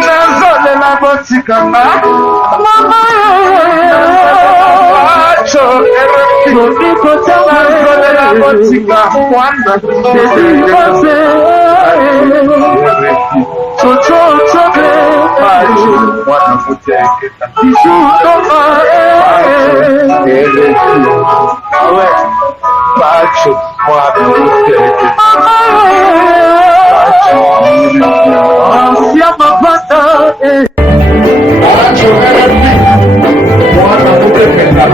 nazole na botikanga mama acho nazole na botika mwana chochote acho mwana kuteketa ishutoma awe acho mwana kuteketa asia mapata acho mwana kuteketa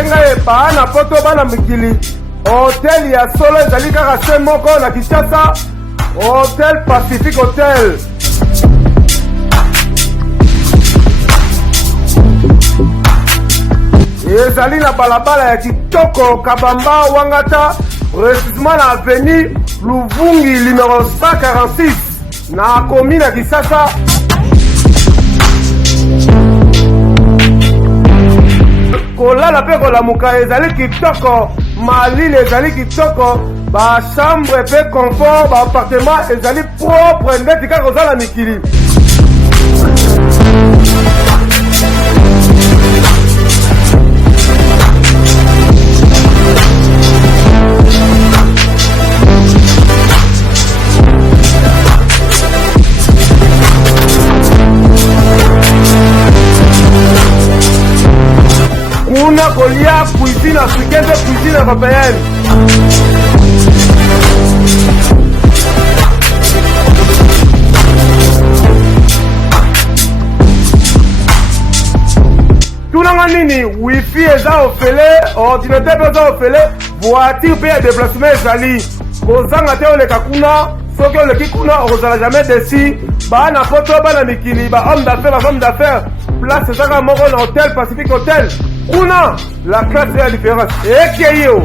engaye bana poto bana mikili hotel ya solo ezali kaka se moko na Kinshasa, Hotel Pacific Hotel. Ezali na balabala ya kitoko Kabamba Wangata, précisément na avenue Luvungi numéro 146 na commune ya Kinshasa. Kolala pe kolamuka ezali kitoko, malile ezali kitoko, ba chambre pe confort, ba appartement ezali propre ndeti kaka kozala mikili. Kuna kolia cuisine africaine et cuisine européenne. Tunanga nini wifi eza ofele, ordinateur eza ofele, voiture pe ya déplacement ezali. Kozanga te oleka kuna, soki oleki kuna ozala jamais déçu. Bana poto bana mikili, ba homme d'affaires, femme d'affaires. Place ezaka moko na Hotel Pacific Hotel. Kuna la classe est la différence. Ekeyo.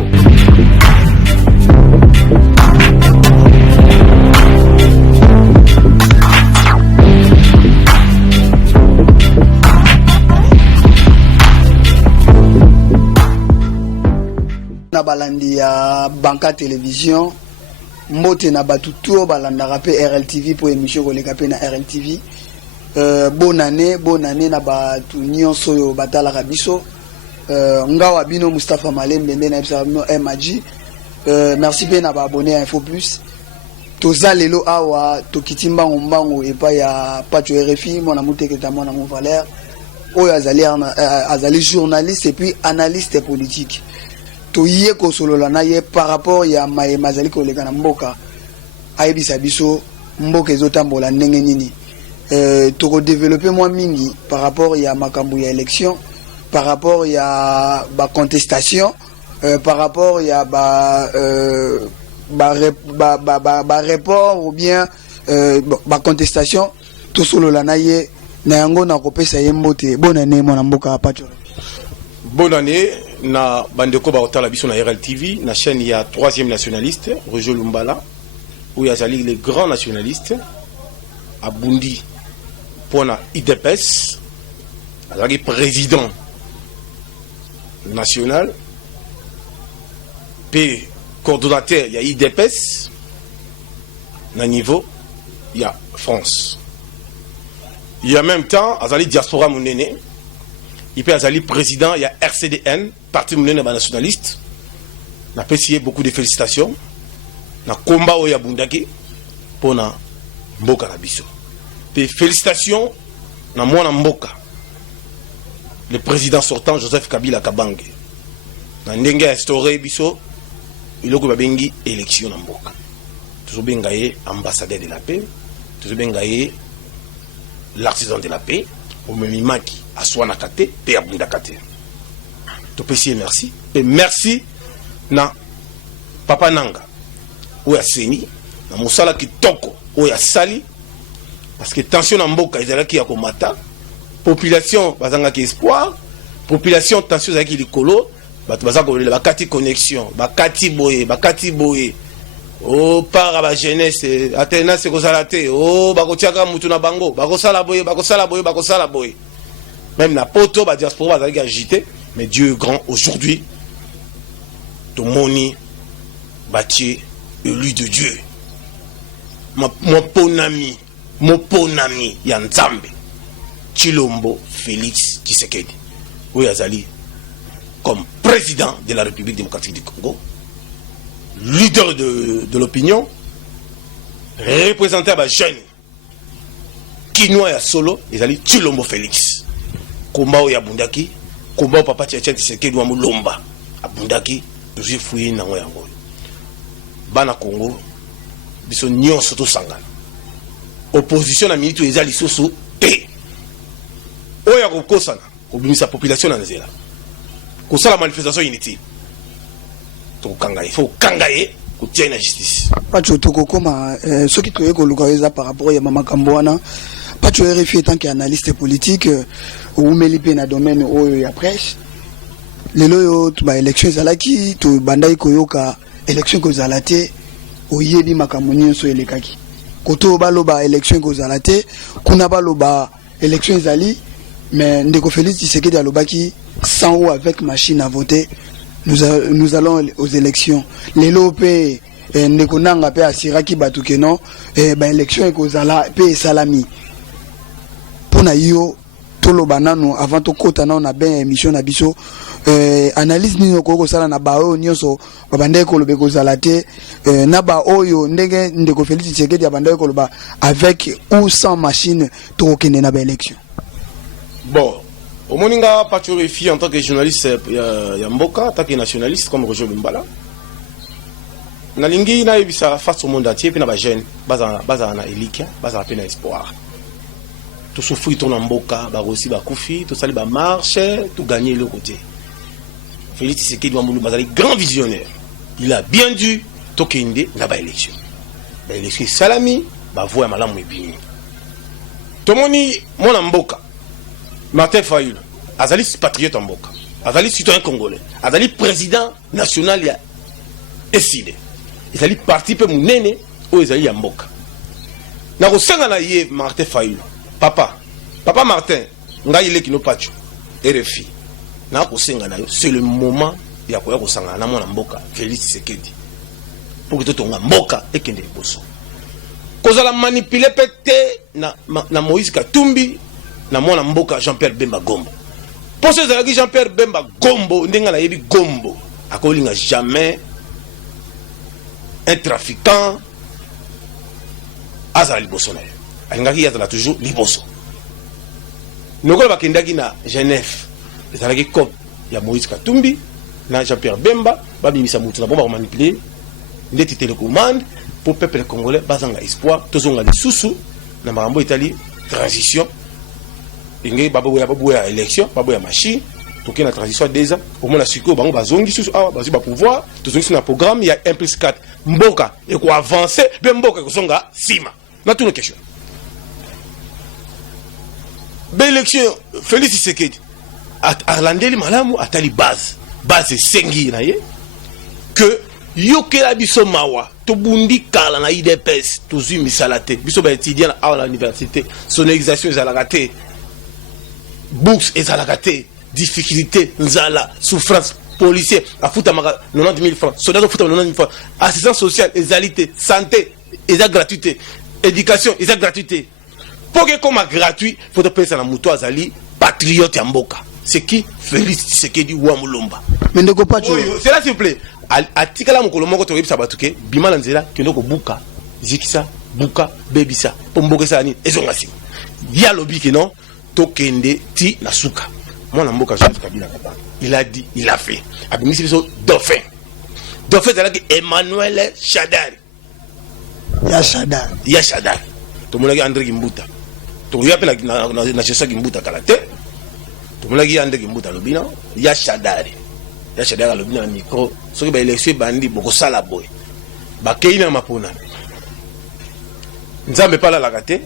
Na balandi ya Banka Télévision, mbote na batuto balandaka pe RLTV pour émission koleka pe na RLTV. Bonne année na batu nyonso yo batalaka biso. Ngawa bino Mustafa Malembe na ebisano MAG. Merci pe na ba abonné à Info Plus. Toza lelo awa tokitimba ngombango epa ya Pacho RFI mona muteketa mona mon Valère. Oyo azali journaliste et puis analyste politique. Toye ko solola na ye par rapport ya mazali ko leka na mboka. Ayebisa biso mboka ezotambola ndenge nini. Toko développer moi mingi par rapport ya makambu ya élection, par rapport ya ba contestation, par rapport ya ba report ou bien ba contestation to solo la naye na yango na kopesa ye mbote. Bonne année mon mboka Pacho. Bonne année na bandeko ba otala biso na RLTV na chaîne ya 3e nationaliste Roger Lumbala où il y a les grands nationalistes à Bundi pour la IDPS, le président national, puis coordonnateur, il y a IDPS, à niveau, il y a France. Il y a en même temps, Azali Diaspora Mounene, il peut Azali président, il y a RCDN, Parti Mounene nationaliste, on a fait beaucoup de félicitations, on a combat au Yabundaki pour la Mboka Nabiso. Félicitations na mwana mboka le président sortant Joseph Kabila Kabange na ndenge instauré biso iloko babengi élection na mboka toujours bengaye ambassadeur de la paix toujours bengaye l'artisan de la paix omemimaki aswana kate pe abunda kate to pesi merci et merci na papa nanga oya seni na musala kitoko oya sali. Parce que tension en mboka ezalaki ya komata, population bazangaki espoir, population tension ezalaki likolo, bato bazaka kolela bakati connexion, bakati boye. Oh para ba jeunesse, atena se kozala te, oh bakotiaka mutu na bango, bakosala boye. même na poto ba diaspora bazali agité, mais Dieu est grand aujourd'hui. Tout moni bâti élu de Dieu. Mon bon ami Yanzambe Tshilombo Félix Tshisekedi. Oui, Azali comme président de la République démocratique du Congo, leader de l'opinion, représentant par jeune Kinois ya solo, Azali Tshilombo Félix. Komba ya bundaki, komba papa Tshisekedi wa mulomba abundaki, toujours fouillé na yango. Bana Congo biso nyonso to sangana. Opposition na minute ezali soso te. Oya kokosana, obimisa population na nzela. Kosala manifestation inutile. To kangaye, faut kangaye ko tia na justice. Pacho to kokoma ce qui toye ko lukaeza par rapport ya mama Kambwana. Pacho RFI tant qu'analyste politique ou melipe na domaine oyo ya presse. Lelo yo to ba élection zalaki to bandai koyoka élection ko zalate oyebi makambo nyonso elekaki. Koto baloba élection ko zalate kuna baloba élection zali mais ndeko Félix Tshisekedi alobaki sans ou avec machine à voter nous allons aux élections. Lelo pe ndeko nanga pe asiraki batuke non ba élection ko zala pe salami. Pona yo toloba nano avant to kota na on a ben émission na biso analyse nino ko sala na ba oyo nyonso babande ko lobe ko zalate na ba oyo ndenge ndeko Félix Tshisekedi abande ko loba avec ou sans machine to kende na ba élection. Bon, au moninga Pachorefi en tant que journaliste Yamboka, en tant que nationaliste comme Roger Lumbala. Nalingi na yebisa face au monde entier pe na ba jeune baza na elikia, baza pe na espoir. Tout souffrir ton Mboka, ba aussi ba kufi, tout sali ba marche, tout gagner le côté. Félix Tshisekedi Wamulu bazali grand visionnaire. Il a bien dû tokende na ba élection. Ba élection salami, ba voix malamu ebini. Tomoni mon Mboka. Martin Fayulu, azali patriote Mboka. Azali citoyen congolais. Azali président national ya ESID. Azali parti pe munene o ezali ya Mboka. Na kosenga na ye Martin Fayulu. Papa Martin, ngai ile kino pacho. RFI. Na kosenga na yo, c'est le moment ya koya kosanga na mona Mboka Félix Tshisekedi. Pour que tonga Mboka ekende boso. Kozala manipuler pete na Moïse Katumbi na mona Mboka Jean-Pierre Bemba Gombo. Pour ce zalaki Jean-Pierre Bemba Gombo ndenga na yebi Gombo akolinga jamais un trafiquant azala liboso na yo. Alingaki yazala toujours liboso. Nokolo bakendaki na Genève. Ezalaki cop ya Moïse Katumbi na Jean-Pierre Bemba babimisa mutu na bomba manipuler ndeti télécommande pour peuple congolais bazanga espoir tozonga lisusu na makambo itali transition inge babu ya élection babu ya machine toke na transition déjà au moins la siko bango bazongi susu awa bazi ba pouvoir tozongi na programme ya 1+4 Mboka et ko avancer be Mboka ko songa sima na tout nos questions. L'élection Félix Tshisekedi a landeli malamu atali base sengi na ye que yokela biso mawa to bundi kala na IDPS to zui misalate biso ba étudiant à l'université sonorisation ezalakate bourse ezalakate difficulté nzala souffrance policier afuta maka 90 000 francs soldat afuta 90 000 francs assistance sociale ezalité santé eza gratuité éducation eza gratuité pour que comme gratuit faut te payer ça na muto azali patriote ya Mboka c'est qui Félix Tshisekedi wa Mulomba mais ndeko pacho c'est là s'il vous plaît atikala mokolo moko to yebisa batuke bima na nzela kendo ko buka zikisa buka bebisa pomboke sa ni ezonga si ya lobi que non to kende ti na suka mwana Mboka Joseph Kabila Kabila il a dit il a fait abimisi biso dauphin zalaki Emmanuel Shadari ya Shadari to monaki André Kimbuta to yape na Joseph Kimbuta kalate to monaki André Kimbuta lobina ya Shadari lobina na micro soki ba élection bandi boko sala boy ba keina mapona nzambe pala la kate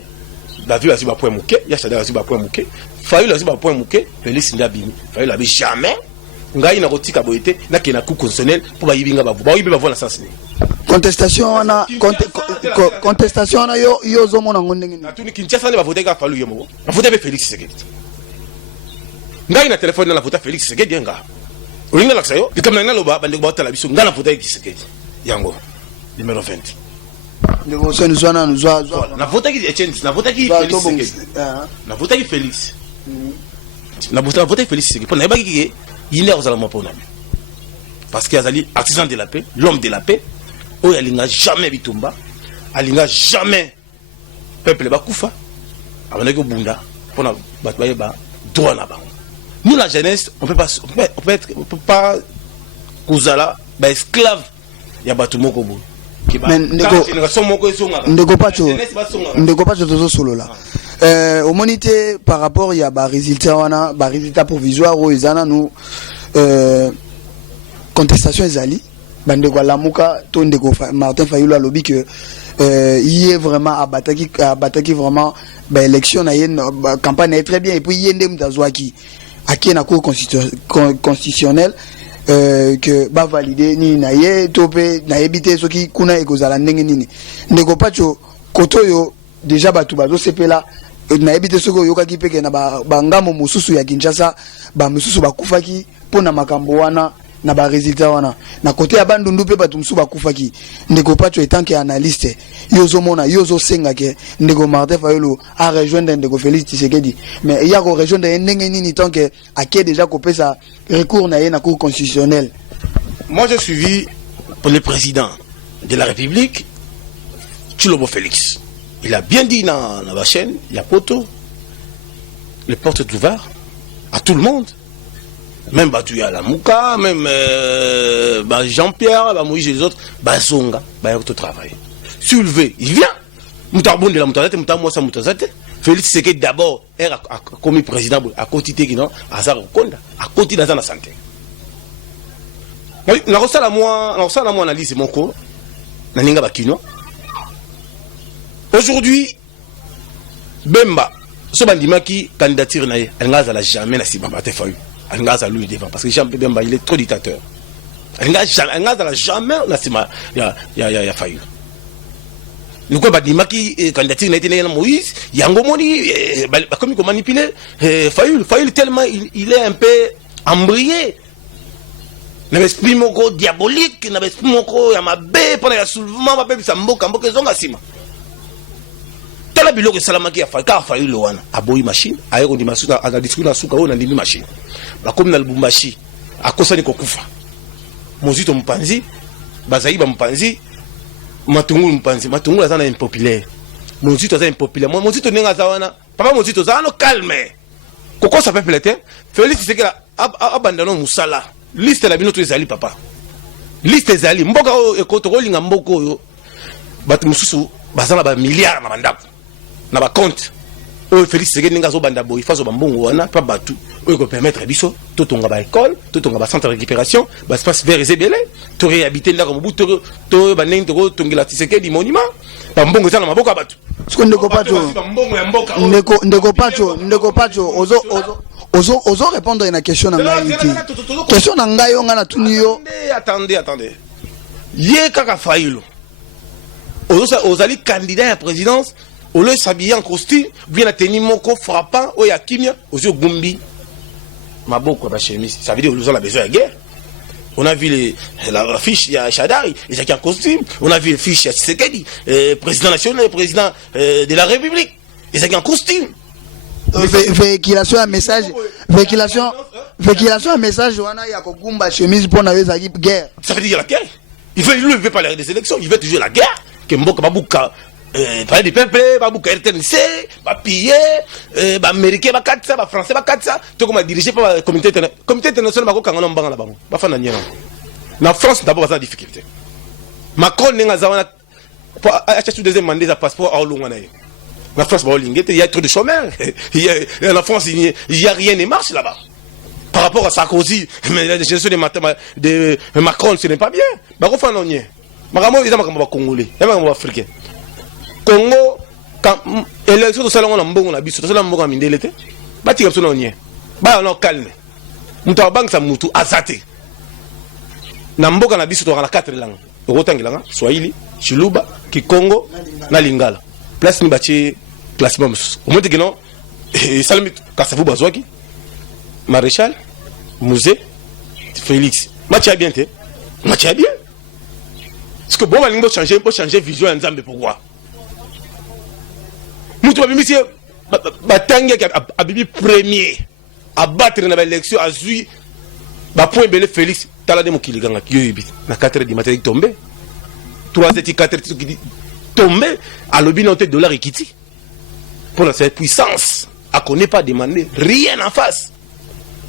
la vie asi ba point muke ya Shadari asi ba point muke Fayulu asi ba point muke Félix Ndabimi Fayulu abi jamais ngai na kotika boyete na kena ku constitutionnel pour ba yibinga ba yibe ba vola sens ni contestation na yo zo mona ngondenge na tuni Kinshasa ne ba voter ka Fayulu yemo ba voter be Félix Tshisekedi ngai na téléphone na voter Félix Tshisekedi nga olinga la sayo likamna na loba bande ko tala biso nga na voter Tshisekedi yango numéro 20 ndeko soni zwana nuzwa na voter ki Etienne na voter ki Félix Tshisekedi na voter ki Félix na voter Félix Tshisekedi pour na ba ki yinde ozala mo pona parce que azali artisan de la paix, l'homme de la paix oyo alinga jamais bitumba alinga jamais peuple bakufa abana ko bunda pona batbaye ba droit na bango. Nous la jeunesse on peut pas kuzala ba esclave ya batu moko bo ndeko pacho tozo solo la au monité par rapport ya ba résultat provisoire ou ezana nous contestation ezali bandeko alamuka to ndeko Martin Fayulu alobi que il est vraiment abataki vraiment ba élection na yene campagne est très bien et puis yende mtazwaki aki na cour constitutionnelle que ba valider ni na ye topé na ebité soki kuna ekozala ndenge nini ndeko pacho kotoyo déjà batu bazo sepela na ebité soko yokaki peke na ba ngamo mususu ya Kinshasa ba mususu bakufaki pona makambo wana na ba résultat wana na côté ya bandundu pe batu mususu bakufaki ndeko pacho etant que analyste yozo mona yozo senga ke ndeko Martin Fayulu a rejoindre ndeko Félix Tshisekedi mais il y a ko rejoindre ndenge nini tant que aké déjà kopesa recours na ye na cour constitutionnelle. Moi j'ai suivi pour le président de la République Tshilombo Félix. Il a bien dit dans la chaîne, il y a poto, les portes sont ouvertes à tout le monde. Même Batouya Lamouka, même Jean-Pierre, Moïse et les autres, Bazonga, tout travail. Soulevé, il vient. Moutarbon de la Moutazate, Moutamouassa Moutazate. Félix Tshisekedi d'abord a commis président à côté de Guinan, à Zarokonda, à côté de la santé. Na rosala moi analyse mon cours, na ninga bakino. Aujourd'hui, Bemba, ce bandima qui candidature na ye, elle n'a jamais na Simba Martin Fayulu. Elle n'a jamais devant parce que Jean Bemba il est trop dictateur. Elle n'a jamais na Simba ya Fayulu. Nous quoi bandima qui candidature na été na Moïse, yango moni comme il manipuler Fayulu tellement il est un peu embrayé. Na esprit moko diabolique, na esprit moko ya mabe pendant ya soulèvement mabe samboka zonga sima. Tala biloko salamaki ya Fayulu wana aboyi machine ayeko ndi masuka aga discours na suka ona ndimi machine. Ba comme na Lubumbashi akosani kokufa. Mozito mpanzi bazaiba mpanzi matungulu mpanzi matungulu azana impopulaire. Mozito azana impopulaire. Mozito nenga zawana papa Mozito zano calme. Kokosa peuple te Félix Tshisekedi abandonne musala. Liste la bino to ezali papa. Liste ezali mboka o ekoto kolinga mboko oyo batu mususu bazana ba milliards na bandako na ba compte o Félix Tshisekedi nga zo banda boy faso ba mbongo wana pa batu o ko permettre biso to tonga ba école to tonga ba centre de récupération ba espace vert ezebele to réhabiter ndako mobu to ba neng to tongela Tshisekedi monument ba mbongo za na maboka batu ndeko pacho ozo répondre à une question ngai question ngai on na tunio. Attendez ye kaka Fayulu ozali candidat à présidence au lieu s'habiller en costume vient à tenir moko frappant o ya kimia ozo gumbi maboko ba chemise ça veut dire nous on a besoin de guerre. On a vu la fiche il y a Shadari ils sont en costume, on a vu la fiche il y a Tshisekedi président national président de la République ils sont en costume. Véhiculation un message wana ya kogumba chemise pour na weza guerre. Ça veut dire la guerre. Il veut pas les élections, il veut toujours la guerre. Que mboka babuka parler du peuple, babuka RTNC, ba piller, ba américain ba katsa, ba français ba katsa, to comme dirigé par le comité international ba ko kangana mbanga na bango. Ba fana nyena. Na France d'abord ça difficulté. Macron nenga zawana pour acheter deuxième mandat de passeport à Olongwana. La France, il y a trop de chômeurs. En France, il n'y a rien qui marche là-bas. Par rapport à Sarkozy, mais la gestion de Macron, ce n'est pas bien. Ils sont Congolais, ils sont Africains. Congo, quand l'élection de Salon, on a un bon abus, on a un bon amindé, bati comme ça, on y est. On a calme. Mutabank, ça moutou, azate. Namboka na biso to na 4 langues. Rotangilanga, Swahili, Chiluba, Kikongo, na Lingala. Place ni bachi classement au moins que non salami kasavu bazwaki Maréchal, Musée, Félix. Match a bien, match a bien. Parce que bon, on peut changer vision en Zambie, pourquoi? Nous, Batanga a bibi premier à battre dans l'élection à Zui, point belé Félix, Talade Mokiliganga, qui na 4 du matin tombé. 3 et 4 qui tombé à l'objet de dollars et kiti. Pour cette puissance, à qu'on n'ait pas demandé rien en face.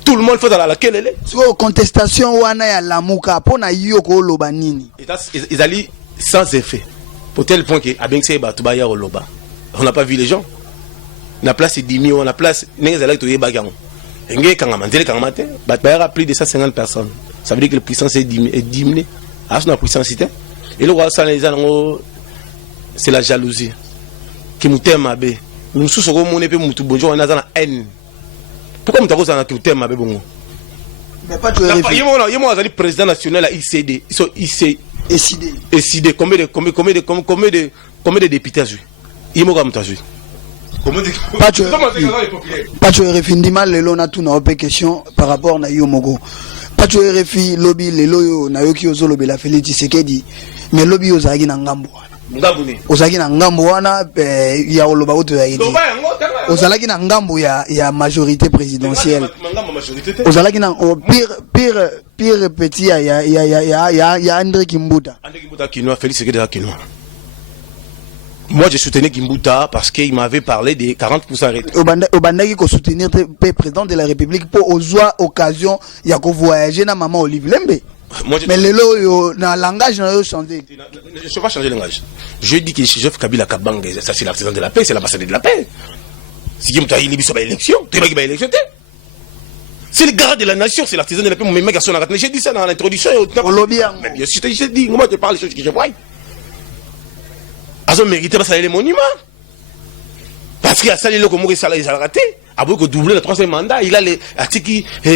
Tout le monde fait dans laquelle elle est. So contestation wana ya lamuka pona yoko lobanini. Ils allaient sans effet. Pour tel point que Abense Batubaya au Loba. On n'a pas vu les gens. La place est 10 millions, on a place n'est pas là que tu es bagarre. Et quand on a dit matin, Batubaya a plus de 150 personnes. Ça veut dire que la puissance est diminuée. Ah, c'est une puissance cité. Et le roi c'est la jalousie. Qui nous t'aime à bé. Nous sommes au monde et nous bonjour on a la haine. Pourquoi nous avons qui nous t'aime à bé bon? Mais pas tu es. Il y a président national à ICD. Ils sont IC. ECD. Combien de députés a joué? Il y a joué. Pas tu refindi mal le long na tout na opé question par rapport na Yomogo. Pas tu refi lobby le loyo na yoki ozo lobby la Félix Tshisekedi mais lobby ozaki na ngambo. Ozaki na ngambo wana ya oloba oto ya idi. Ozalaki na ngambo ya majorité présidentielle. Ozalaki na pire petit ya André Kimbuta. André Kimbuta Kinoa, Félix Tshisekedi à Kinoa. Moi, je soutenais Kimbuta parce qu'il m'avait parlé des 40% arrêtés. Obandaki ko soutenir le président de la République pour ozoa occasion ya ko voyager na maman Olive Lembe. Mais le lo na langage na yo changer. Je ne sais pas changer le langage. Je dis que Joseph Kabila Kabang, ça c'est l'artisan de la paix, c'est l'ambassadeur de la paix. Si Kimbuta il est sur l'élection, tu vas gagner l'élection. C'est le garde de la nation, c'est l'artisan de la paix. Mon mec a son arrêt. J'ai dit ça dans l'introduction. Mais bien sûr, j'ai dit, moi je parle des choses que je vois. Ils ont mérité de saluer les monuments. Parce qu'il a salué le Comore, il a raté. Après que doubler le 3e mandat, il a les articles, a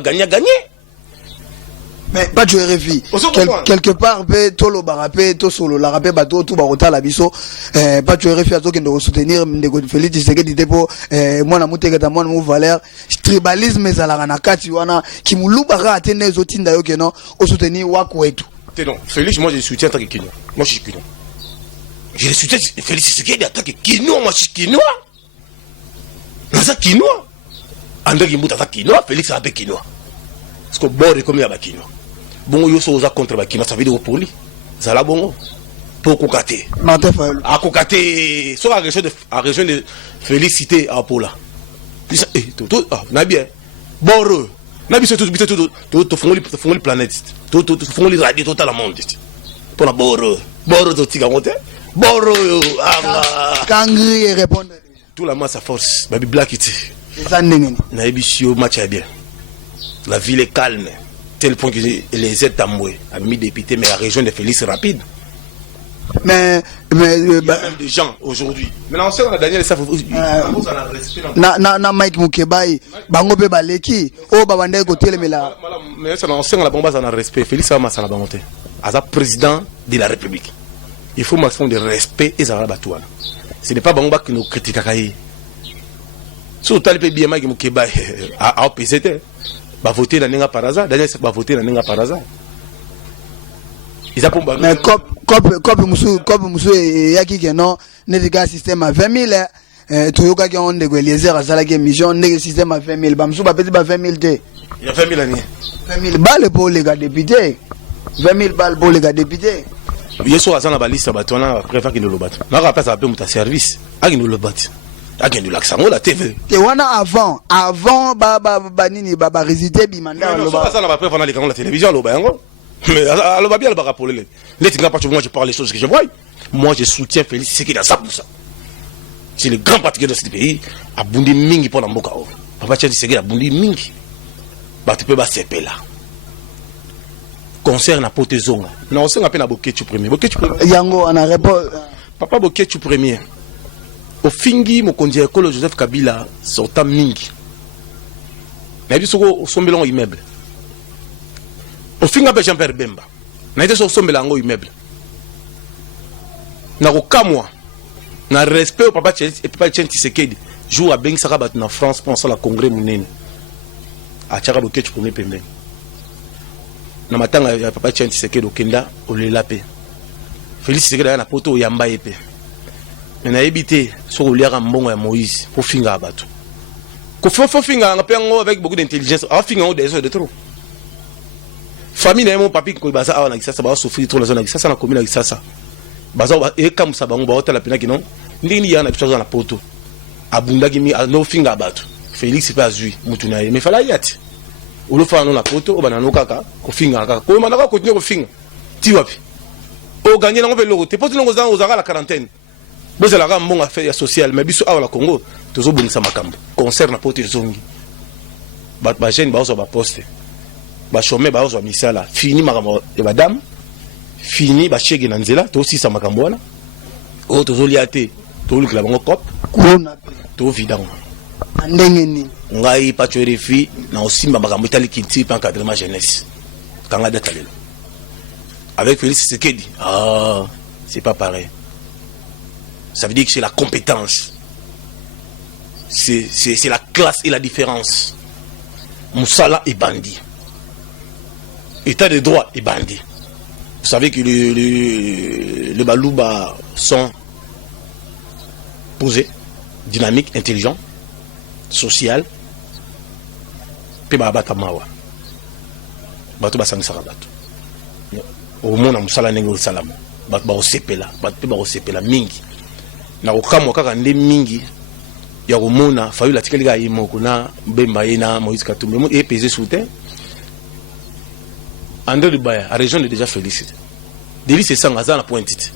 gagné. Mais pas de RFI. Quelque part, Tolo Barapé, Tosolo, la Rapé, Bato, tout Barota, la Bisso, pas de RFI à token de soutenir Félix Tshisekedi Depo, moi, la Moutegata, moi, mon valeur, tribalisme, et Zalaranakati, wana, qui moulou bara atteindre les autres d'ailleurs que non, au soutenir Wakouetou. Non, Félix, moi, je soutiens en tant que Kino. Moi, je suis Kino. Je soutiens Félix Tshisekedi en tant que Kino, moi, je suis Kinois. Dans ça, Kinois. André Kimbuta, ça, Kinois, Félix, ça, Kinois. Parce que bon, il y a Kinois. Bon, il y a contre Bakino, ça veut dire pour lui. Ça là, bon, pour Kokate. À Kokate, sur la région de Félicité à Apola. Puis, n'a bien. Bon, n'a bien, tout, font les planètes. Tout, font les radios, tout à la monde. Pour la Boro, tout, Tigamonte. Boro, Kangri répondre. Tout la masse à force, Baby Black, match est bien. La ville est calme. Tel point que les aides tamoué a mis députés, mais la région de Félix rapide. Mais il y a même des gens aujourd'hui. Maintenant, on sait qu'on a Daniel Safo. Na Mike Mukebai, bango pe baleki, o babande côté mais là. Mais ça on sait qu'on a bomba ça na respect. Félix Ama ça na bamonté. Asa président de la République. Il faut maximum de respect et ça va batouana. Ce n'est pas bomba qui nous critique à Kaye. Sur talpe bien Mike Mukebai à OPCT. Va voter dans Nenga par hasard. Daniel va voter dans Nenga par hasard. Ils ont mais cop musu yaki que non n'est système à 20 000 Toyoka qui ont des Eliezer à Salaki mission n'est système à 20 000 bamsou pas petit 20 000 té. Il y a 20 000 années. 20 000 balles pour les gars députés. 20 000 balles pour les gars députés. Il y a sur la balise à batona préfère qu'il nous le batte. Na rappelle ça peut monter service. À qu'il nous le batte. Agent de l'accent la TV. Et wana avant nini baba résider bimanda lo ba. Ça n'a pas prendre la télévision lo ba yango. Mais alors va bien le bara pour les tinga pas moi je parle les choses que je vois. Moi je soutiens Félix Tshisekedi dans ça pour ça. C'est le grand parti de ce pays a bundi mingi pour la mboka o. Papa Tshisekedi a bundi mingi. Ba tu peux ba sepe là. Concert na potezonga. Non, c'est ngape na Boketu premier. Boketu premier. Yango ana répond Papa Boketu premier. Au fingi mokonzi ekolo Joseph Kabila sorta mingi. Na biso ko sombelongo immeuble. Au finga be Jean-Pierre Bemba. Na ite so sombelango immeuble. Na ko kamwa. Na respect au papa Tshisekedi jour à Bengsaka bat na France pour la congrès munene a tchaka boke tu premier pembe na matanga ya papa Tian Tshisekedi okenda olela pe Félix Tshisekedi na poto yamba epe na ebité so oliaka mbongo ya Moïse pour finga bato ko faut finga ngapengo avec beaucoup d'intelligence a finga des heures de trop famille na mon papi ko baza awa na kisasa ba souffrir trop la zone na kisasa na commune na kisasa baza e kam sa bango ba hotela pena kino ndini ya na kisasa na poto abundaki mi no finga bato Félix pas azui mutuna ye mais fala yati olo fa no na poto o banano kaka ko finga kaka ko manaka continuer ko finga ti wapi o gagner na ngopelo te poto ngo za ozaka la quarantaine boza la ga mbonga affaire sociale mais biso awa la Congo tozo bonisa makambo concert na poto zongi ba jeune ba ozo ba poste ba chômeur ba ozo misala fini makambo ya madame fini ba chege na nzela to aussi sa makambo wana o tozo liate to lukila bango cop kuna to vidang ndenge ni ngai pa refi na osimba makambo itali kinti pa encadrement jeunesse kanga data lelo avec Félix Tshisekedi c'est pas pareil. Ça veut dire que c'est la compétence, c'est la classe et la différence. Moussala est bandit, état de droit est bandit. Vous savez que les Balouba sont posés, dynamiques, intelligents, social. Pe ba bata mawa. Bato ba sangsara bato. Au monde na musala nengo salam. Bato ba osepela, bato pe ba osepela mingi. Na okamwa kaka nde mingi ya komona fayu la tikeli ga yimoko na Bemba yena Moïse Katumbi et pesé sous terre. André Lubaya a région de déjà félicité. Délit c'est ça ngazana pointite.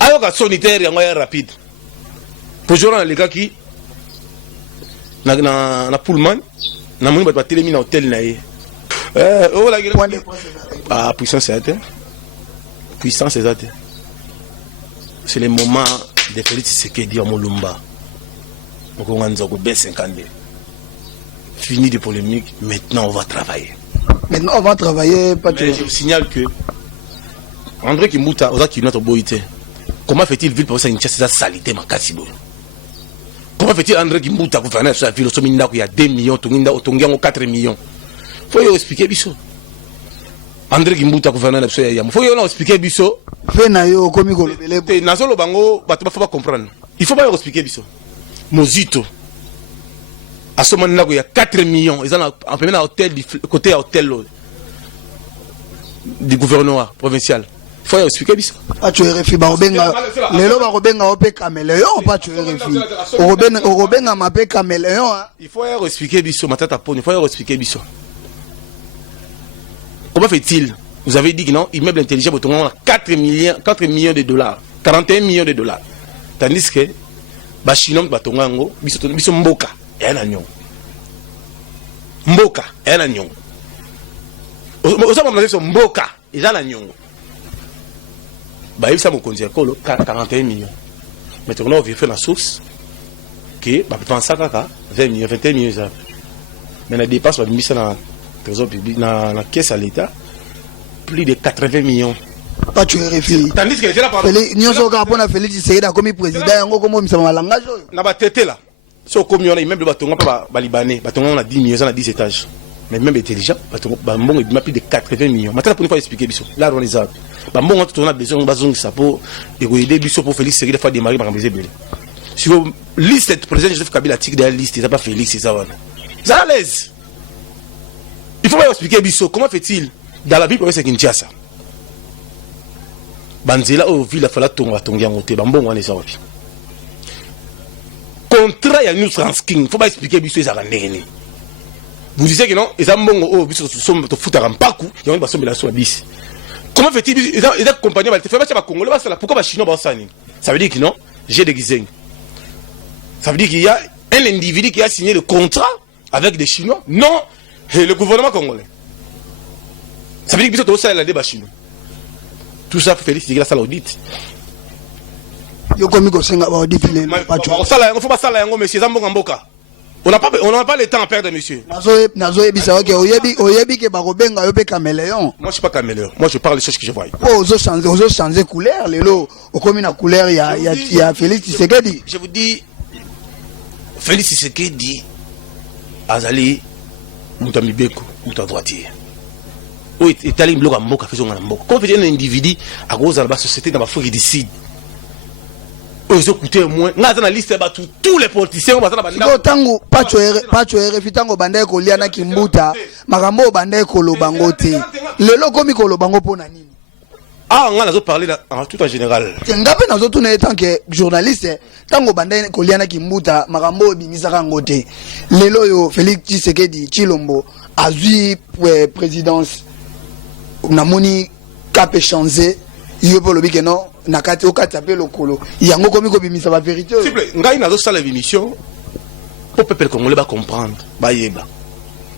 Ayo ka solitaire ya ngoya rapide. Pour jouer les gars qui na Pullman na moni ba telemi na hôtel na ye. Oh la puissance c'est puissance c'est c'est le moment de Félix Tshisekedi à Molumba. Donc on a B50. Fini de polémique, maintenant on va travailler. Maintenant on va travailler. Mais je vous signale que André Kimbuta, qui notre boïté. Comment fait-il vivre pour ça une chasse salité ma cassibo? Comment fait-il André Kimbuta gouverner sur la ville au Sominda il y a 2 millions, Tongiango 4 millions? Faut y expliquer biso. André Kimbuta gouverner sur la faut y expliquer biso. Fenayo komi kolobele. Nazolo bango bato faut pas comprendre. Il faut pas expliquer biso. Mozito. À ce moment-là, il y a 4 millions. Ils ont en premier hôtel, côté hôtel du gouvernement provincial. Il faut expliquer ça. Pas tu RFI, Barobenga. Les lois Barobenga au caméléon, pas tu RFI. Barobenga m'a payé caméléon. Il faut expliquer ça. Il faut expliquer ça. Comment fait-il? Vous avez dit que non, immeuble intelligent, vous avez 4 millions de dollars, 41 millions de dollars. Tandis que, Bachinom, Batongango, Biso Mboka, et un agnon. Mboka, et un agnon. Vous savez, Mboka, et un agnon. Il y a 41 millions. Maintenant, on vient faire la source, qui est 20 millions, 21 millions. Mais la dépense, on va mettre dans le trésor public, dans la caisse à l'État. Plus de 80 millions. Pas tu RFI. Tandis que là, nous sommes Félix Tshisekedi comme président, comme ça langage. Na ba tete là. Si on comme on a même de batonga pas libanais, batonga on a 10 millions, on a 10 étages. Mais même intelligent, batonga bambon il m'a plus de 80 millions. Maintenant pour une fois expliquer biso. Là on les a. Bambon on a besoin bazong ça pour aider biso pour Félix Tshisekedi faire démarrer par baiser belé. Si vous liste le président Joseph Kabila tique derrière liste, ça pas Félix c'est ça wana. Ça à l'aise. Il faut pas expliquer biso comment fait-il dans la vie pour Kinshasa. Banzela au ville fala tonga tongiango te bambongo wana eza wapi. Contrat ya nous transking, faut pas expliquer biso eza ndenge. Vous disiez que non, eza mbongo o biso sombe to futa rampaku, ya ba sombe la so bis. Comment fait-il eza compagnie ba te fait pas congolais ba sala pourquoi ba chinois ba sani? Ça veut dire que non, j'ai des guisings. Ça veut dire qu'il y a un individu qui a signé le contrat avec des chinois? Non, et le gouvernement congolais. Ça veut dire que biso to sala la débat chinois. Tout ça, Félix, il y a ça l'audit. Yo comme il senga audit les pas tu. On faut pas ça là monsieur Zambonga Mboka. On n'a pas le temps à perdre monsieur. Nazo ebisa OK oyebi ke barobenga yo pe caméléon. Moi je suis pas caméléon. Moi je parle des choses que je vois. Ozo changer couleur lelo o comme na couleur ya Félix Tshisekedi. Je vous dis Félix Tshisekedi azali muta mibeko muta droitier o etali mbloko mboka faisons na mboka comment fait un individu à cause de la société dans l'Afrique du Sud aux écoutez moins nga na liste ba tous les politiciens ba na tango pacho RFI tango bandaye ko liana kimbuta makambo bandaye ko lobango te lelo komi ko lobango pona nini ah nga nazo parler tout en général ngape nazo tuna tant que journaliste tango bandaye ko liana kimbuta makambo bimisaka ngote lelo yo Félix Tshisekedi Chilombo azui présidence namoni cap changer yo pour le bike non nakati okati appel lokolo yango komi ko bimisa ba vérité s'il vous plaît ngai nazo sala émission pour peuple congolais ba comprendre ba yeba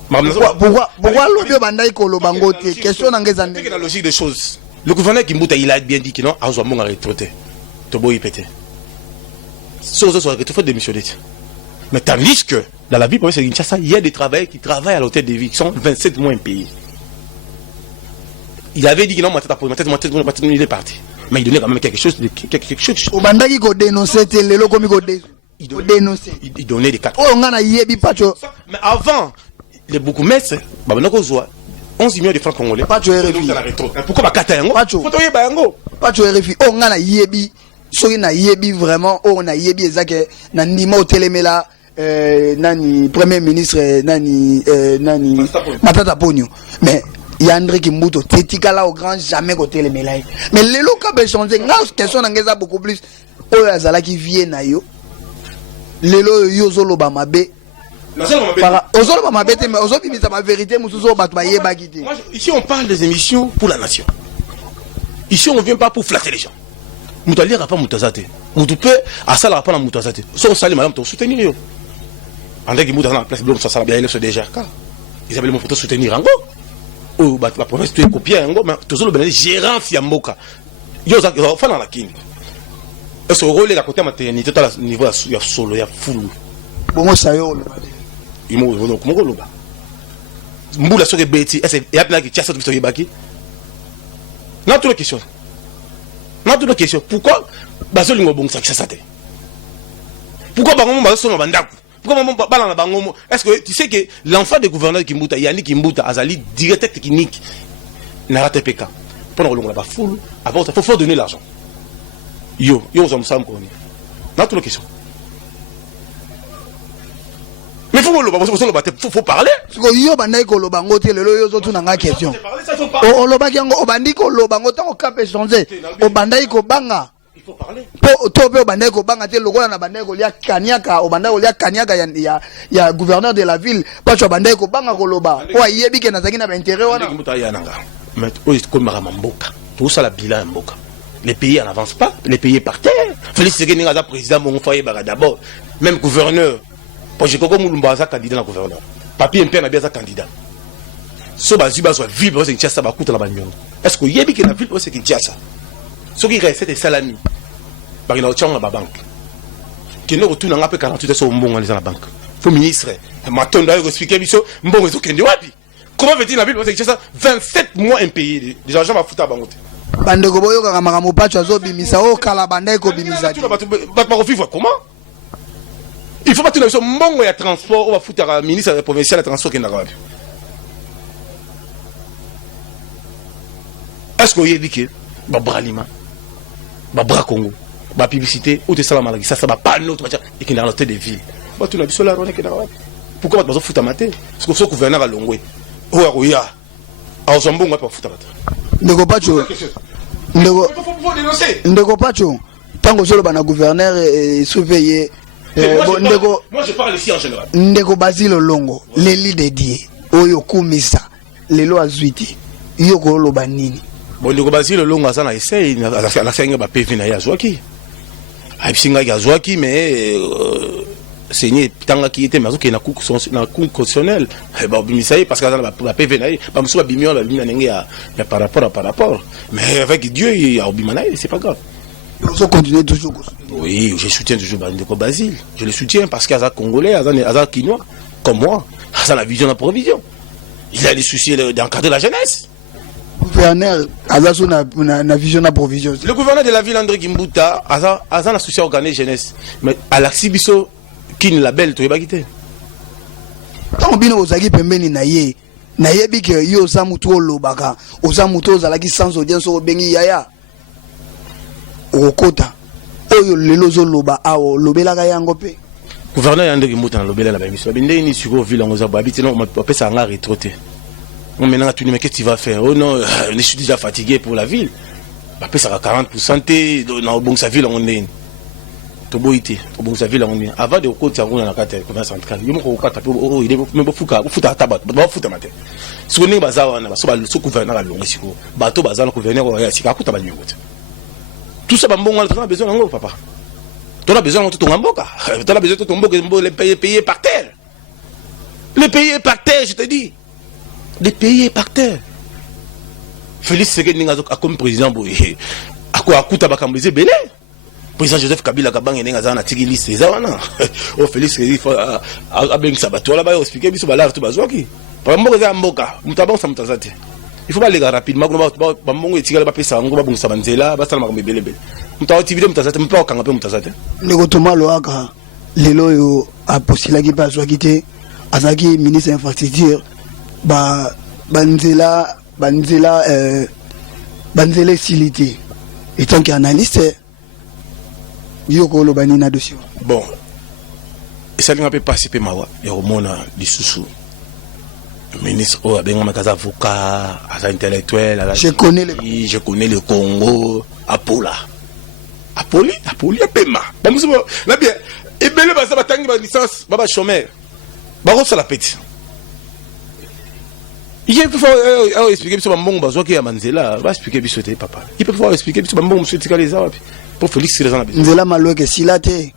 pourquoi lobio bandai ko lobango te question ngeza ndenge la logique des choses le gouverneur Kimbuta il a bien dit que non azo monga retraité to boy pété sozo so retraité faut démissionner mais tandis que dans la vie pour Kinshasa il y a des travailleurs qui travaillent à l'hôtel de vie qui sont 27 mois impayés. Il avait dit que non, il est parti. Mais il donnait quand même quelque chose. Au bandaki ko dénoncer le loko mi ko dénoncer. Il donnait des cartes. Oh ngana yebi pacho. Mais avant les bourgmestres, babana zoa 11 millions de francs congolais. Pacho RFI. Pourquoi ba kata yango? Pacho. Faut toyeba yango. Pacho RFI. Oh ngana yebi. Soki na yebi vraiment oh na yebi ezake na ndima otelemela nani premier ministre nani Matata Ponyo. Mais Yandre Kimbuto tetikala au grand jamais côté les mélailles mais les locaux be changer nga question ngeza beaucoup plus oyo azala qui vient na yo lelo yo zolo ba mabe para ozolo ba mabe te mais ozo bimisa ma vérité musuzo ba yeba kiti. Ici on parle des émissions pour la nation. Ici on vient pas pour flatter les gens. Mutali rapa mutazate mutu peut asala rapa na mutazate so sali madame to soutenir yo André Kimbuta na place bloc ça sala bien le déjà car Isabelle mon photo soutenir ango. Oh, la province tu es copié un mais toujours le gérant fiamboka yo ça fa na la kini est-ce que rôle la côté maternité à niveau ya solo ya full bongo sayo imo donc mo lo ba mbula so ke beti est-ce ya pena ki chassa to yebaki na toute question pourquoi bazolingo bongo ça chassa te pourquoi bango bazo na bandako. Est-ce que tu sais que l'enfant du gouverneur Kimbuta, Yannick Kimbuta, Azali, directeur technique, n'a raté PK. Pendant que l'on l'a foule, avant, il faut donner l'argent. Yo, on s'en connaît. Dans toutes les questions. Mais faut parler. Yo, bandai ko lobango te lelo yo zotu nanga question. O lobaki yango obandi ko lobango tango kape changer. O bandai ko banga. Il faut parler. Tope bandai ko banga te lokola na bandai ko lia kaniaka o bandai ko lia kaniaka ya gouverneur de la ville pas cho bandai ko banga ko loba po ayebi ke na zaki na intérêt wana mais oyo comme mboka tout ça la bilan mboka les pays n'avancent pas les pays par terre Félix Tshisekedi nga président mon foyer baga d'abord même gouverneur pour je koko mulumba za candidat na gouverneur papier impé na bien za candidat so bazuba so ville parce que Kinshasa ba kuta la banyongo est-ce que yebi ke na ville parce que Kinshasa ce qui reste des salami par une autre banque qui ne retourne en après 48 heures au mbongo dans la banque faut ministre matondo a expliqué biso mbongo zo kende wapi comment veut-il la ville parce que ça 27 mois impayés des gens va foutre à bangote bande ko boyo ka makambo pacho zo bimisa o kala bande ko bimisa ba vivre comment il faut pas tout le mbongo ya transport on va foutre à ministre provincial de transport qui n'a pas est-ce que y dit ba bralima ba bra Congo ba publicité ou de ça la ça va pas notre et qui dans l'hôtel de ville ba tu na biso la rone qui na pourquoi ba zo futa matin parce que ce gouverneur a longwe o ya koya a zombongo pa futa matin ndeko pacho ndeko pacho tango solo bana gouverneur surveiller ndeko moi je parle ici en général ndeko Basile Longo leli dédié oyo kumisa lelo azwiti yo ko lo banini bon ndeko Basile Longo azana essaye la senga ba PV na ya zwaki abisinga ya zwaki mais Seigneur tanga qui était mazo qui na cour constitutionnel ba bimisaye parce que ba PV na ba muso ba bimio ba bimina nenge ya par rapport mais avec Dieu il y a obimana c'est pas grave. Vous continuez toujours. Oui, je soutiens toujours Bandeko Basile. Je le soutiens parce qu'il y a Congolais, il y a Quinois, comme moi. Il a la vision de la provision. Il a les soucis d'encadrer la jeunesse. Gouverneur, il a la vision de la provision. Le gouverneur de la ville, André Kimbuta, il a la souci d'organiser la jeunesse. Mais à l'Axibiso, kin label toyebaki te ntango bino ozalaki pembeni na ye nayebi ke yo oza mutu olobaka oza mutu ozalaki sans audience obengi yaya okokota oyo lelo ozoloba awa olobelaka yango mpe gouverneur ya ndenge mbuta na lobela na bamiso bindei ni siko ville ngo za babiti non opesa nga retraité on maintenant tu mais qu'est-ce que tu vas faire oh non je suis déjà fatigué pour la ville bapesa 40% te na bon sa ville on est to boité bon sa ville on est avant de côté ngona na kata province centrale yo moko kata pe oh il est me futa tabat ba futa matin siko ningi bazawa na baso ba so gouverneur la longue siko bato bazana gouverneur ya sika kuta ba nyongo tout ça bambongo on a besoin ngo papa. Tu as besoin de ton amboka. Tu as besoin de ton amboka. Les payer par terre. Les payer par terre, je te dis. Les payer par terre. Félix Sekedi a comme président. À quoi Akuta Bakambize Belé. Président Joseph Kabila Kabang et Nengazana Tigi liste les awana. Oh Félix Sekedi a bien sabato là-bas expliquer biso balar tout bazwaki. Par amboka amboka. Mutabang sa mutazate. Il faut pas aller rapidement. Bambongo etikala ba pesa ngo babungisa banzela basala makambe belebele. Mutaotivide mutazate mpa okanga pe mutazate. Ndeko Tomalo aka lelo yo aposilaki ba zwakite azaki ministre infrastructure banzela silité. Et tant qu'analyste yoko lo banina dossier. Bon. Et ça n'a pas passé pe mawa ya romona lisusu. Ministre oh ben makaza avocat asa intellectuel je connais le Congo Apoli apema bamuso na bien et bele basa batangi ba licence baba chômeur ba rosa la petite il faut expliquer biso bambongo bazwa ki ya manzela ba expliquer biso te papa il peut falloir expliquer biso bambongo monsieur tikaleza wapi pour Félix Rezana nzela malweke silate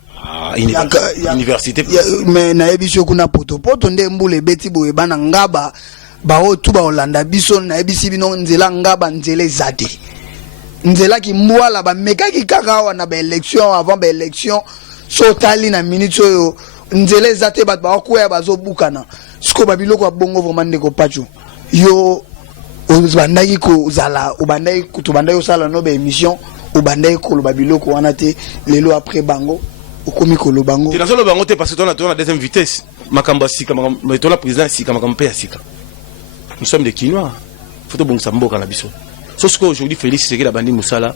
université mais na ebiso kuna poto nde mbule beti boye bana ngaba bao tu ba Holanda biso na ebisi bino nzela ngaba nzela zate nzela ki mwala ba mekaki kaka wana ba élection avant ba élection so tali na minute yo nzela zate ba kuya bazo bukana siko ba biloko ba bongo vraiment ndeko pacho yo obandaki ko zala obandaki kutubandaki osala no ba émission obandaki ko lo ba biloko wana te lelo après bango okomi kolobango tena solo bango te parce que on a deuxième vitesse makamba sika makamba to la président sika makamba pe sika nous sommes des Quinois faut bon samboka na biso so ce qu'aujourd'hui Félix Sekedi la bandi musala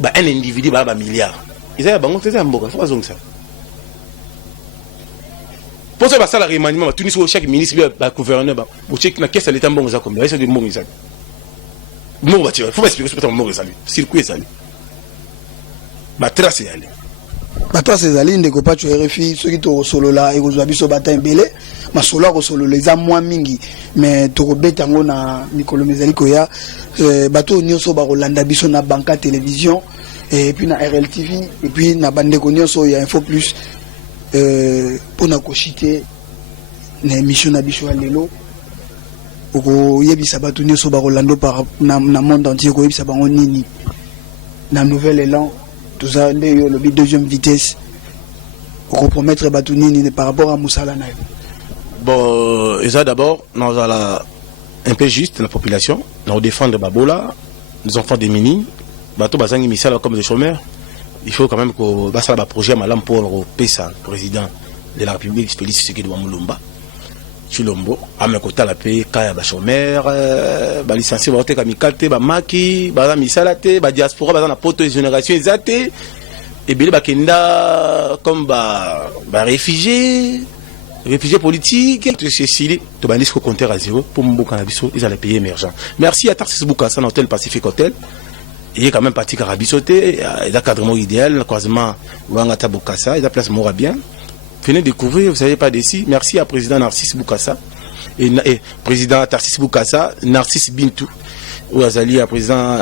ba un individu ba milliard ils a bango te samboka faut pas ça pour ça ba sala remaniement tout ni chaque ministre ba gouverneur ba au check na caisse l'état mbongo za combien c'est de mbongo za mbongo ba tu faut pas expliquer sur mbongo za lui circuit za lui ba trace aller bato sezali ndeko pacho RFI soki to solola ekozwa biso bata mbele masolo ko solola eza mwa mingi mais to ko betango na mikolo mezali ko ya bato nyonso ba kolanda biso na banka télévision et puis na RLTV et puis na bandeko nyonso ya Info Plus pour na ko citer na émission na biso lelo oko yebisa bato nyonso ba kolando par na monde entier ko yebisa bango nini na nouvel élan tout ça le deuxième vitesse pour compromettre Batounini par rapport à Moussala. Bon, et ça d'abord, nous allons un peu juste la population, nous défendre Babola, les enfants des mini, Bato Bazangi Missala comme des chômeurs. Il faut quand même que ça va projet Malam pour le PESA, président de la République, Félix Sekedi Wamulumba. Chilombo, à mes côtés la paix, Kaya Bachomère, licencié, Barote Kamikate, Bamaki, Bazan Misalate, Diaspora, Bazan la poto génération Zate, et Bélé Bakenda comme réfugiés politiques, tout ceci, tout bandis qu'au compteur à zéro, pour mon cannabis, ils allaient payer émergent. Merci à Tarsis Boukassa, Hôtel Pacific Hotel. Il y a quand même parti Carabisoté, il y a cadrement idéal, le croisement Ouangata Boukassa, il y a place Mora bien. Venez découvrir, vous savez pas d'ici. Merci à président Narcisse Boukassa et président Tarsis Boukassa, Narcisse Bintou, ou Azali à président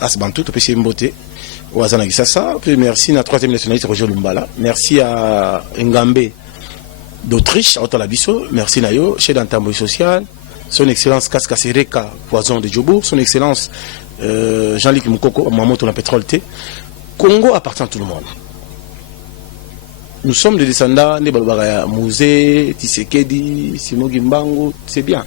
Asbantou, au PC Mbote, ou Azana Gisassa. Merci à la troisième nationalité Roger Lumbala. Merci à Ngambe d'Autriche, à Otalabiso. Merci Nayo, chef d'entamble social. Son Excellence Kaska Sereka, poison de Djobourg. Son Excellence Jean-Luc Moukoko, Mamoto la pétrole T. Congo appartient à tout le monde. Nous sommes des descendants de Balbaraya, Mouzé, Tisekedi, Simo Gimbango, c'est bien.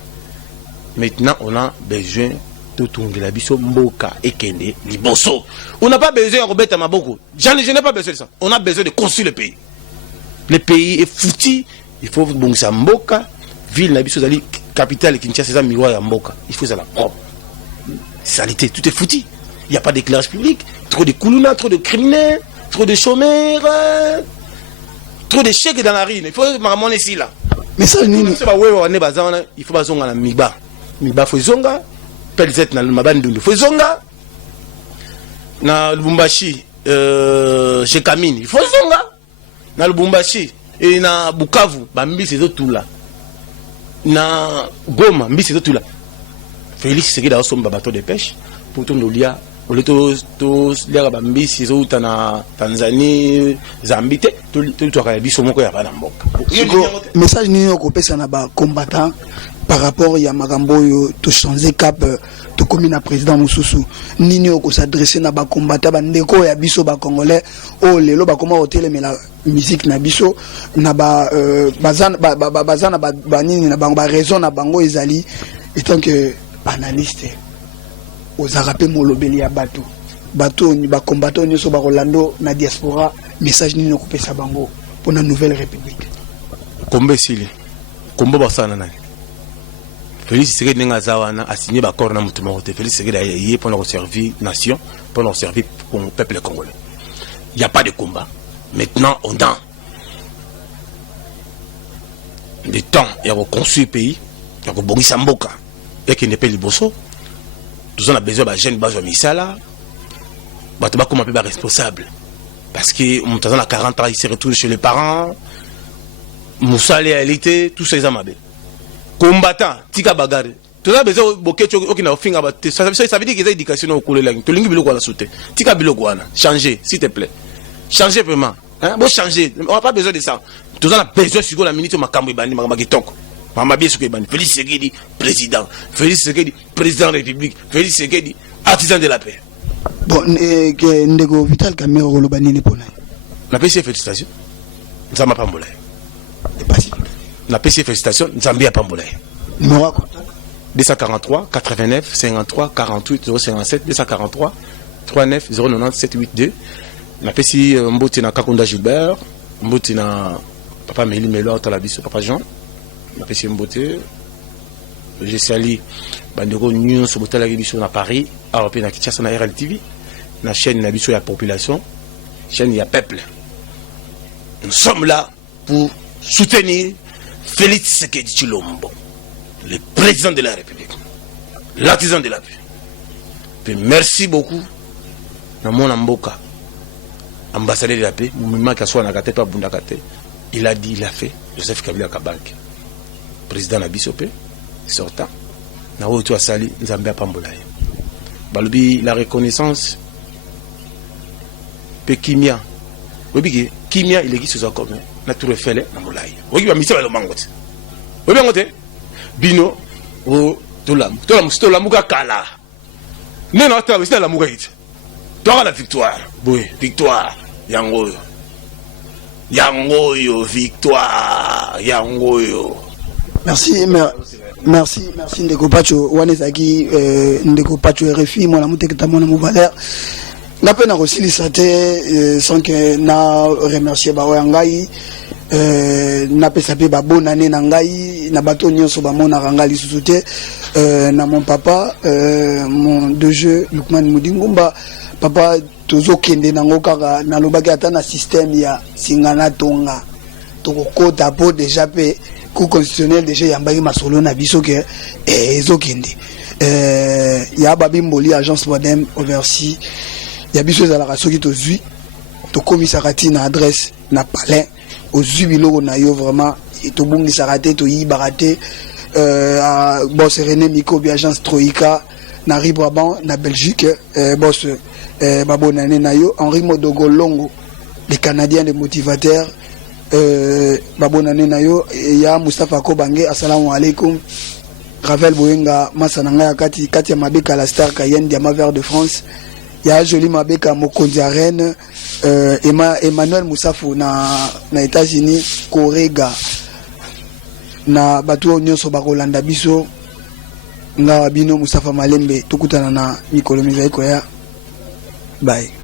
Maintenant, on a besoin de Tungela Biso, Mboka, Ekende, Liboso. On n'a pas besoin de Robert Maboko. Je n'ai pas besoin de ça. On a besoin de construire le pays. Le pays est foutu. Il faut bongisa mboka. Ville na biso zali capitale Kinshasa c'est un miroir ya mboka. Il faut ça la propre. Saleté, tout est foutu. Il n'y a pas d'éclairage public. Trop de koulouna, trop de criminels, trop de chômeurs, trop de chèques dans la rue. Il faut m'amener ici là. Mais ça, il faut bazonga na miba. Miba faut zonga. Pelzet na mabandundu faut zonga. Na Lubumbashi, chez Kamini, il faut zonga. Na Lubumbashi et na Bukavu, bambi c'est tout là. Na Goma, mbi c'est tout là. Félix c'est qu'il a son bateau de pêche pour ton lia. Au lieu de lire bambi c'est tout na Tanzanie, Zambie, tout le biso moko ya bana mboka. Message ni yo kopesa na ba combattant par rapport ya makambo yo to changer cap to comme na président Moussousou nini yo ko s'adresser na ba combattant ba ndeko ya biso ba congolais o lelo ba koma hôtel mais la musique na biso na ba bazana ba nini na ba raison na bango ezali étant que analyste aux arapé molobeli ya bato ni ba combattant nyoso ba Rolando na diaspora message nini yo kopesa bango pour la nouvelle république kombe sili kombo basana nani Félix Tshisekedi n'est a signé l'accord na mutu moko te. Félix Tshisekedi a yé pour nous servir nation, pour nous servir pour peuple congolais. Il n'y a pas de combat. Maintenant, on a le temps, il y a construire le pays, il y a Bongisa Mboka, et qu'il n'est pas liboso. Nous avons besoin de jeunes bases de misala, de comme un peu responsable. Parce que mon temps à 40 ans, il s'est retourné chez les parents, Moussa réalité, tout ça, ils ont combattant, tika bagarre. Tout ça, besoin de okina ofinga batte. Ça veut dire qu'ils ont éducation au coulé là. Tu lingi biloko na sauter. Tika biloko na. Changer, s'il te plaît. Changer vraiment. Hein? Bon changer. On n'a pas besoin de ça. Tout ça, on a besoin de la minute makambo ibani makambo tonko. Mama bien suko ibani. Félix Tshisekedi président. Félix Tshisekedi président de la République. Félix Tshisekedi artisan de la paix. Bon, que ndego Vital Kamerhe olobani ne pona. La PC félicitations. Ça m'a pas mbolé. La PC félicitations, Zambia Pambolay. Numéro 243 89 53 48 057 243 39 090 782. La PC Mboti na Kakunda Gilbert, Mboti na Papa Meli Melo Talabiso, Papa Jean. La PC Mboti, je salue Bandego Nyon Sobotala Biso na Paris, Europe na Kinshasa na RLTV, na chaîne na Biso ya population, chaîne ya peuple. Nous sommes là pour soutenir Félix Tshisekedi Tshilombo, le président de la République, l'artisan de la paix. Puis merci beaucoup à mon Amboka, ambassadeur de la paix, il a dit, il a fait, Joseph Kabila Kabanke, président de la Bissopé, sortant, na où tu as sali, Zambia Pambolaye. Balubi, la reconnaissance, pe Kimia, oui, Kimia, il est qui sous accord, na tout refait na Moulaye. Oui, il va misser le mangote. Oui, bien, Bino, oh, Tolam, Mouka Kala. Non, non, c'est la Mougaït. Toi, la victoire. Oui, victoire. Yangoyo. Yangoyo, victoire. Yangoyo. Merci, merci Ndeko Pacho. Wanezaki, Ndeko Pacho RFI, mon amour, t'es mon amour valeur. Na peine à aussi les sans que na remercier Bawangai. Na pesape ba bonne année na ngai na bato nyonso ba mona rangali susute na mon papa mon de jeu Lukman Mudingumba papa tozo kende nango kaka na lobaki ata na système ya singana tonga to kota po déjà pe coup constitutionnel déjà yambaki masolo na biso ke ezo kende ya babimboli agence modem oversi ya biso za la soki to zui to komisaka na adresse na palais aux jubilés na yo vraiment et tout bon s'arrêter to y baraté boss René Miko bi agence Troika na Ribrabant na Belgique boss babonane na yo Henri Modogo Longo les Canadiens les motivateurs babonane na yo ya Mustafa Kobange assalamu alaikum Ravel Boyenga masananga kati ya mabeka la star Cayenne Diama Vert de France ya joli mabeka mokonzi arène Emmanuel Moussafu na États-Unis Korega na batu nyonso bakolanda biso nga bino Moussafa Malembe tukutana na mikolo mizai koya bye.